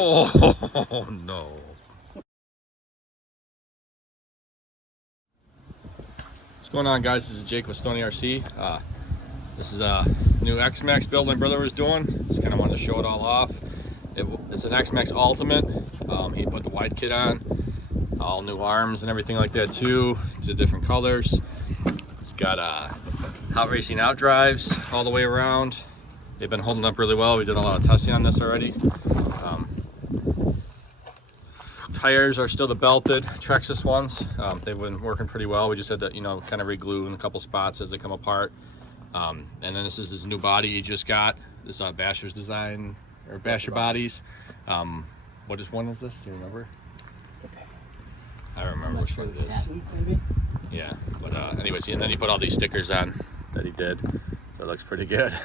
Oh, no. What's going on, guys? This is Jake with Stony RC. This is a new X-MAXX build my brother was doing. Just kind of wanted to show it all off. It's an XMAXX Ultimate. He put the wide kit on, all new arms and everything like that too. It's different colors. It's got hot racing out drives all the way around. They've been holding up really well. We did a lot of testing on this already. Tires are still the belted Trexus ones. They've been working pretty well. We just had to, kind of reglue in a couple spots as they come apart. And then this is his new body he just got. This Basher's design, or Basher bodies. What one is this? Do you remember? I don't remember which one it is. Maybe? Yeah, but anyways, and then he put all these stickers on that he did. So it looks pretty good.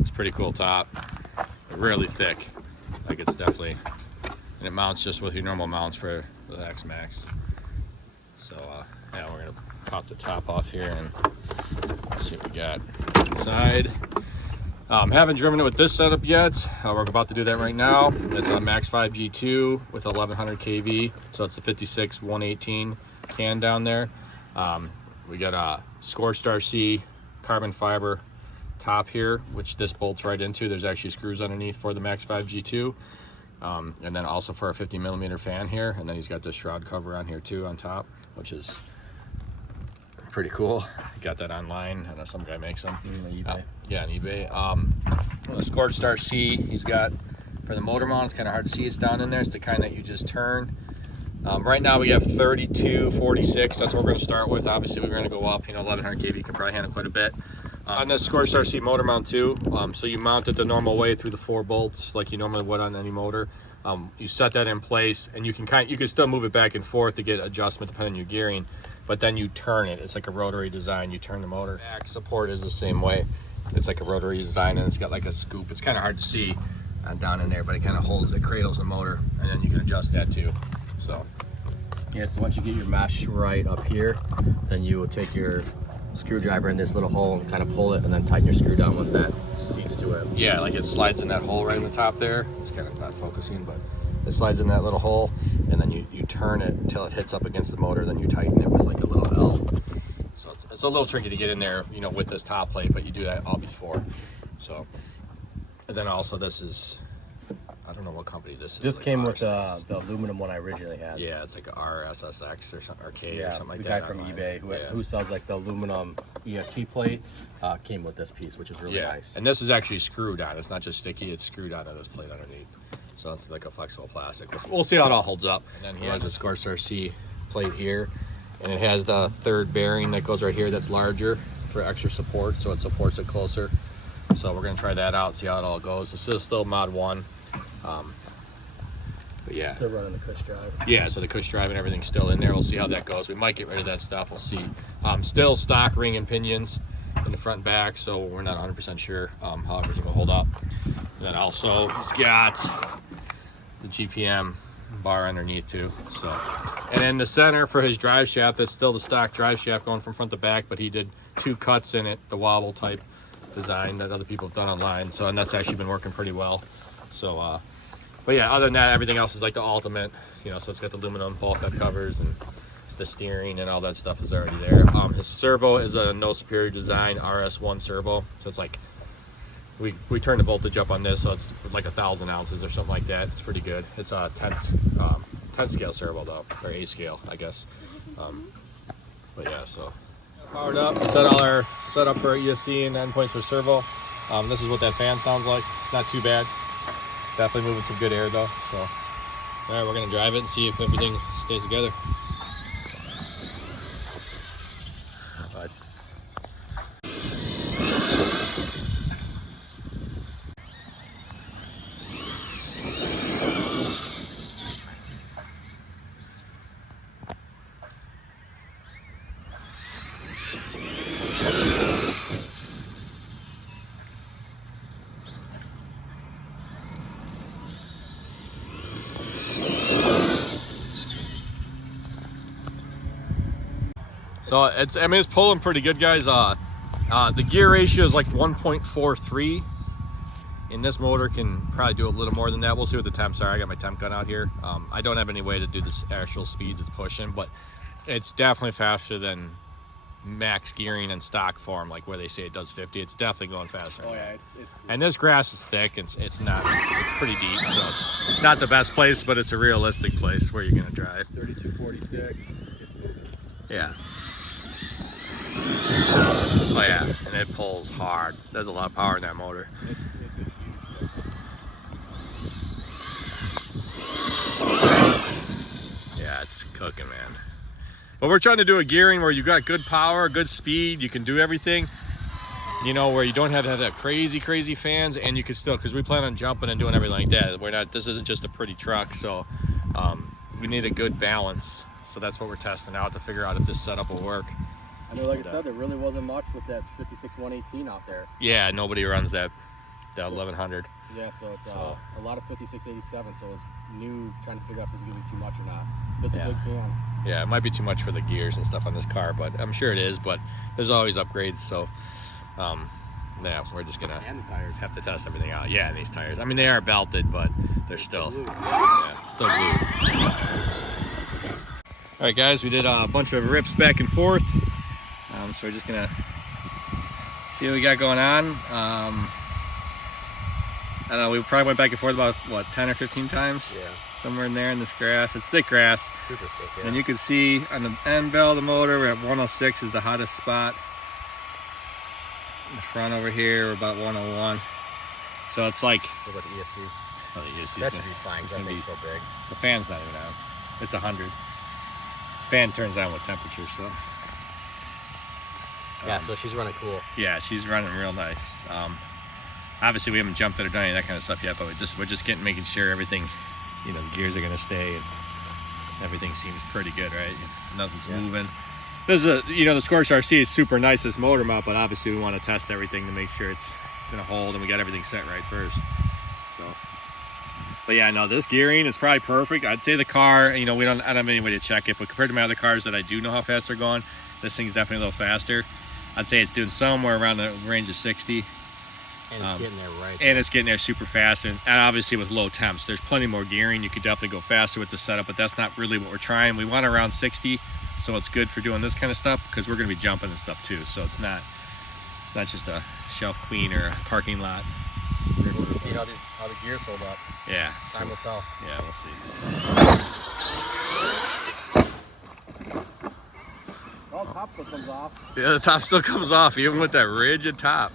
It's a pretty cool top. Really thick. Like it's definitely, and it mounts just with your normal mounts for the XMAXX. So yeah, we're gonna pop the top off here and see what we got inside. Haven't driven it with this setup yet. We're about to do that right now. It's a Max5 G2 with 1100 kV, so it's the 56 118 can down there. We got a Scorched RC carbon fiber top here, which this bolts right into. There's actually screws underneath for the Max5 G2. And then also for a 50mm fan here, and then he's got this shroud cover on here too on top, which is pretty cool. Got that online. I know some guy makes them. eBay. Yeah, on eBay. The Scorched RC he's got for the motor mount. It's kind of hard to see. It's down in there. It's the kind that you just turn. Right now we have 32, 46. That's what we're going to start with. Obviously we're going to go up. 1100 kV can probably handle quite a bit. On this Scorched RC motor mount too, so you mount it the normal way through the 4 bolts like you normally would on any motor. You set that in place, and you can still move it back and forth to get adjustment depending on your gearing, but then you turn it. It's like a rotary design. You turn the motor. Back support is the same way. It's like a rotary design, and it's got like a scoop. It's kind of hard to see down in there, but it kind of holds, it cradles the motor, and then you can adjust that too. So Yeah, so once you get your mesh right up here, then you will take your screwdriver in this little hole and kind of pull it, and then tighten your screw down with that seats to it. yeah, like it slides in that hole right in the top there. It's kind of not focusing, but it slides in that little hole, and then you turn it until it hits up against the motor, then you tighten it with like a little L. So it's a little tricky to get in there, with this top plate, but you do that all before. So, and then also this is, I don't know what company this is. This like came with RSS. the aluminum one I originally had. Yeah, it's like a RSSX or something, or K Yeah, or something like the that. guy from online. eBay who sells like the aluminum ESC plate came with this piece, which is really nice. And this is actually screwed on. It's not just sticky, it's screwed onto this plate underneath. So it's like a flexible plastic. We'll see how it all holds up. And then he has a Scorched RC plate here, and it has the third bearing that goes right here that's larger for extra support, so it supports it closer. So we're gonna try that out, see how it all goes. This is still Mod 1. But yeah. They're running the cush drive. Yeah, so the cush drive and everything's still in there. We'll see how that goes. We might get rid of that stuff. We'll see. Still stock ring and pinions in the front and back, so we're not 100% sure how everything will hold up. And then also he's got the GPM bar underneath too. So, and in the center for his drive shaft, that's still the stock drive shaft going from front to back, but he did 2 cuts in it, the wobble type design that other people have done online. So, and that's actually been working pretty well. So, but yeah, other than that, everything else is like the Ultimate, so it's got the aluminum ball cut covers, and the steering and all that stuff is already there. His servo is a No Superior Design RS1 servo, so it's like, we turned the voltage up on this, so it's like 1,000 ounces or something like that. It's pretty good. It's a 10 scale servo though, or A scale, I guess. But yeah, so powered up. We set all our setup for ESC and endpoints for servo. This is what that fan sounds like. It's not too bad. Definitely moving some good air though. So, all right, we're gonna drive it and see if everything stays together. So it's pulling pretty good, guys. The gear ratio is like 1.43. And this motor can probably do a little more than that. We'll see what the temps are. I got my temp gun out here. I don't have any way to do the actual speeds it's pushing, but it's definitely faster than max gearing in stock form, like where they say it does 50. It's definitely going faster. Oh yeah, it's cool. And this grass is thick. It's pretty deep, so it's not the best place, but it's a realistic place where you're gonna drive. 3246. It's moving. Yeah. Oh yeah, and it pulls hard. There's a lot of power in that motor. It's a huge difference. Yeah, it's cooking, man. But we're trying to do a gearing where you got good power, good speed, you can do everything, you know, where you don't have to have that crazy fans, and you can still, because we plan on jumping and doing everything like that. We're not, this isn't just a pretty truck, so we need a good balance. So that's what we're testing out to figure out if this setup will work. I know, like I said, there really wasn't much with that 56-118 out there. Yeah, nobody runs that 1100. Yeah, so it's a lot of 5687, so it's new trying to figure out if this is going to be too much or not. This is a good can. Yeah, it might be too much for the gears and stuff on this car, but I'm sure it is, but there's always upgrades, so yeah, we're just gonna have to test everything out. Yeah, these tires. I mean, they are belted, but they're still glued. Still glued. All right, guys, we did a bunch of rips back and forth, so we're just gonna see what we got going on. I don't know, we probably went back and forth about, what, 10 or 15 times? Yeah. Somewhere in there in this grass. It's thick grass. Super thick, yeah. And you can see on the end bell of the motor, we're at 106 is the hottest spot. In the front over here, we're about 101. So it's like... What about the ESC? Oh, the ESC's That should be fine, because that gonna thing's so big. The fan's not even on. It's 100. Fan turns on with temperature, so... Yeah, so she's running cool. Yeah, she's running real nice. Obviously, we haven't jumped it or done any of that kind of stuff yet, but we're just making sure everything, you know, the gears are gonna stay and everything seems pretty good, right? Nothing's moving. This is you know, the Scorched RC is super nice, this motor mount, but obviously we want to test everything to make sure it's gonna hold and we got everything set right first. So, but yeah, no, this gearing is probably perfect. I'd say the car, you know, I don't have any way to check it, but compared to my other cars that I do know how fast they're going, this thing's definitely a little faster. I'd say it's doing somewhere around the range of 60. And it's getting there right. And it's getting there super fast, and obviously with low temps, there's plenty more gearing. You could definitely go faster with the setup, but that's not really what we're trying. We want around 60, so it's good for doing this kind of stuff because we're going to be jumping and stuff too. So it's not just a shelf queen or a parking lot. We'll see how the gears hold up. Yeah. Time will tell. Yeah, we'll see. Oh, the top still comes off. Yeah, the top still comes off, even with that rigid top.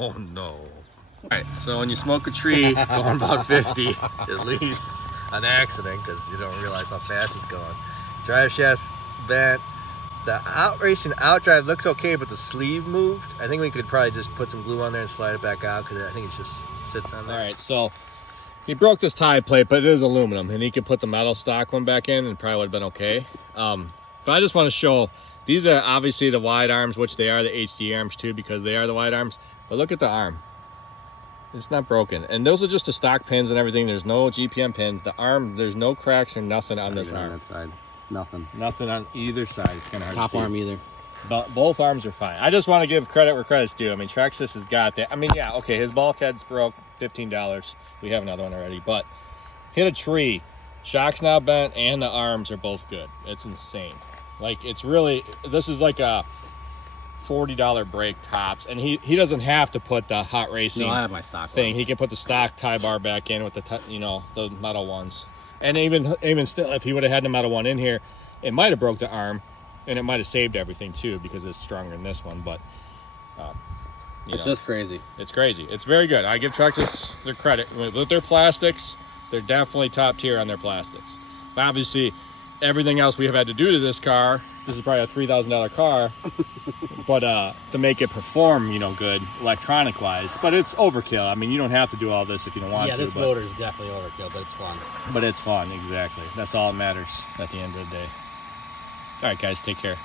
Oh no. Alright, so when you smoke a tree going about 50, at least an accident, because you don't realize how fast it's going. Drive shaft bent. The racing outdrive looks okay, but the sleeve moved. I think we could probably just put some glue on there and slide it back out, because I think it just sits on there. Alright, so he broke this tie plate, but it is aluminum, and he could put the metal stock one back in and it probably would have been okay. But I just want to show, these are obviously the wide arms, which they are the HD arms too, because they are the wide arms. But look at the arm. It's not broken. And those are just the stock pins and everything. There's no GPM pins. The arm, there's no cracks or nothing on this arm. On that side. Nothing. Nothing on either side. It's kind of hard Top to see. arm either. But both arms are fine. I just want to give credit where credit's due. I mean, Traxxas has got that. I mean, yeah, okay, his bulkhead's broke, $15. We have another one already. But hit a tree. Shock's now bent and the arms are both good. It's insane. Like, it's really, this is like a $40 brake tops, and he doesn't have to put the hot racing I have my stock thing. ones. He can put the stock tie bar back in with the you know, those metal ones. And even still, if he would have had no matter one in here, it might have broke the arm, and it might have saved everything too because it's stronger than this one. But it's just crazy. It's crazy. It's very good. I give Traxxas their credit with their plastics. They're definitely top tier on their plastics. But obviously, everything else we have had to do to this car. This is probably a $3,000 car, but to make it perform, you know, good electronic wise. But it's overkill. I mean, you don't have to do all this if you don't want to. Yeah, this motor is definitely overkill, but it's fun. But it's fun, exactly. That's all that matters at the end of the day. All right, guys, take care.